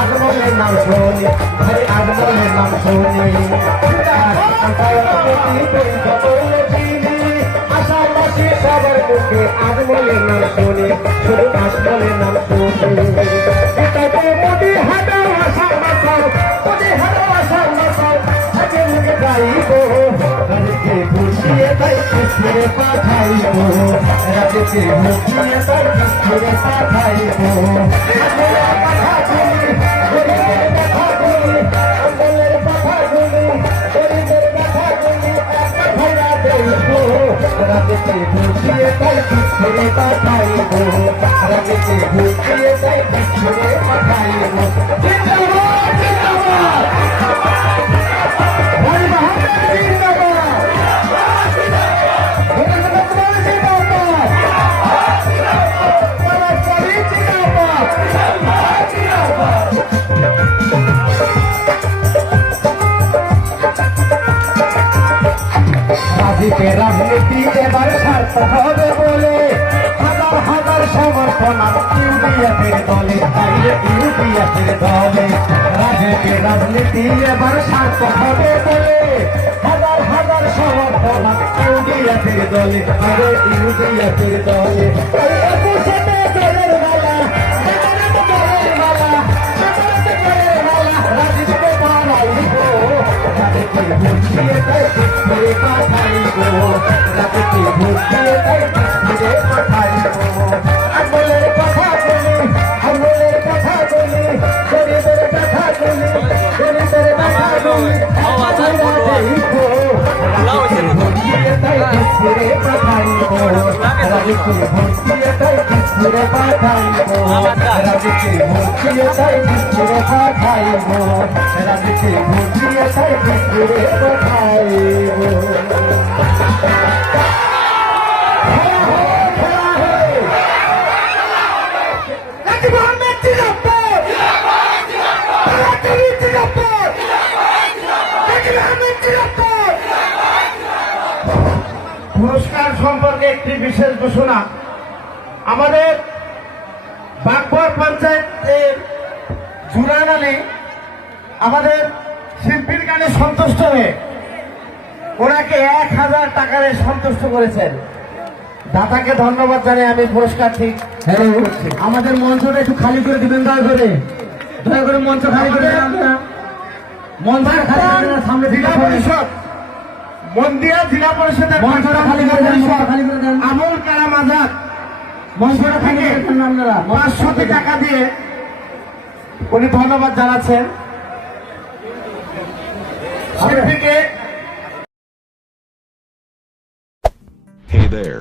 আগমনের নাম শুনি হরে আগমনের নাম শুনি আশাবাসী সবার মুখে আগমনের নাম শুনি শুধু আগমনের নাম শুনি মোদী হাটো আশা বাঁচাও মোদী হাটো আশা বাঁচাও আজকে মুখে গাইব রাজকে বুঝিয়ে তাই কৃষ্ণে পাঠাইব রাজকে বুঝিয়ে তাই কৃষ্ণে পাঠাইব রাজকে বুঝিয়ে তাই কৃষ্ণে পাঠাইব রাজকে বুঝিয়ে তাই কৃষ্ণে পাঠাইব জিন্দাবাদ জিন্দাবাদ হরি বাহাদুর জিন্দাবাদ হরি বাহাদুর জিন্দাবাদ পরাশরী জিন্দাবাদ রাজনীতি রাজনীতি এবার সার্থক হবে বলে হাজার হাজার সমর্থন ইউডিএফের দলে ইউডিএফের দলে রাজনীতি রাজনীতি এবার সার্থক হবে বলে হাজার হাজার সমর্থন ইউডিএফের দলে ইউডিএফের দলে ভুলিয়ে তাই ঘুরে পাঠাইব রাজকে ভুলিয়ে তাই ঘুরে পাঠাইব আমলের কথা বলি আমলের কথা বলি গরিবের কথা বলি গরিবের কথা বলি ভুলিয়ে তাই ঘুরে পাঠাইব রাজকে ভুলিয়ে তাই ঘুরে পাঠাইব রাজকে ভুলিয়ে তাই ঘুরে পাঠাইব রাজকে ভুলিয়ে তাই ঘুরে পাঠাইব পুরস্কার সম্পর্কে একটি বিশেষ ঘোষণা আমাদের বাগবর পঞ্চায়েতের জুরান আলী আমাদের শিল্পীর গানে সন্তুষ্ট হয়ে ওনাকে 1000 টাকায় সন্তুষ্ট করেছেন। দাদাকে ধন্যবাদ জানিয়ে আমি পুরস্কার ঠিক করছি। আমাদের মঞ্চটা একটু খালি করে দিবেন দয়া করে মঞ্চ খালি করে দেন। মঞ্চ খালি করে সামনে জেলা পরিষদ মন্দিরা জেলা পরিষদের মঞ্চটা খালি করে দেন। আমুল কালাম আজাদ মঞ্চটা খালি করে দেন। আপনারা 500 টাকা দিয়ে উনি ধন্যবাদ জানাচ্ছেন শিল্পীকে। Hey there.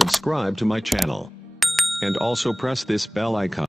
Subscribe to my channel. And also press this bell icon.